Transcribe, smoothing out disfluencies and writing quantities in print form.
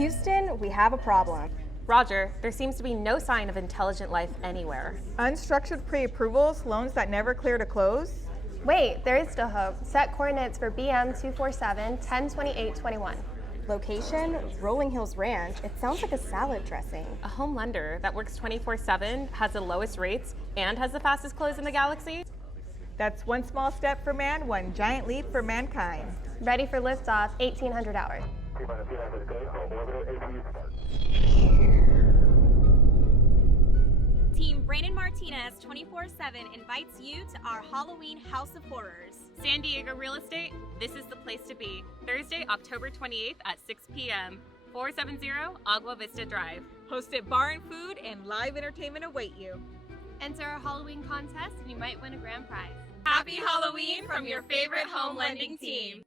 Houston, we have a problem. Roger, there seems to be no sign of intelligent life anywhere. Unstructured pre-approvals, loans that never clear to close. Wait, there is still hope. Set coordinates for BM 247 102821. Location, Rolling Hills Ranch. It sounds like a salad dressing. A home lender that works 24/7, has the lowest rates, and has the fastest close in the galaxy? That's one small step for man, one giant leap for mankind. Ready for liftoff, 1800 hours. Team Brandon Martinez 24/7 invites you to our Halloween House of Horrors. San Diego Real Estate, this is the place to be. Thursday, October 28th at 6 p.m. 470 Agua Vista Drive. Hosted bar and food and live entertainment await you. Enter our Halloween contest and you might win a grand prize. Happy Halloween from your favorite home lending team.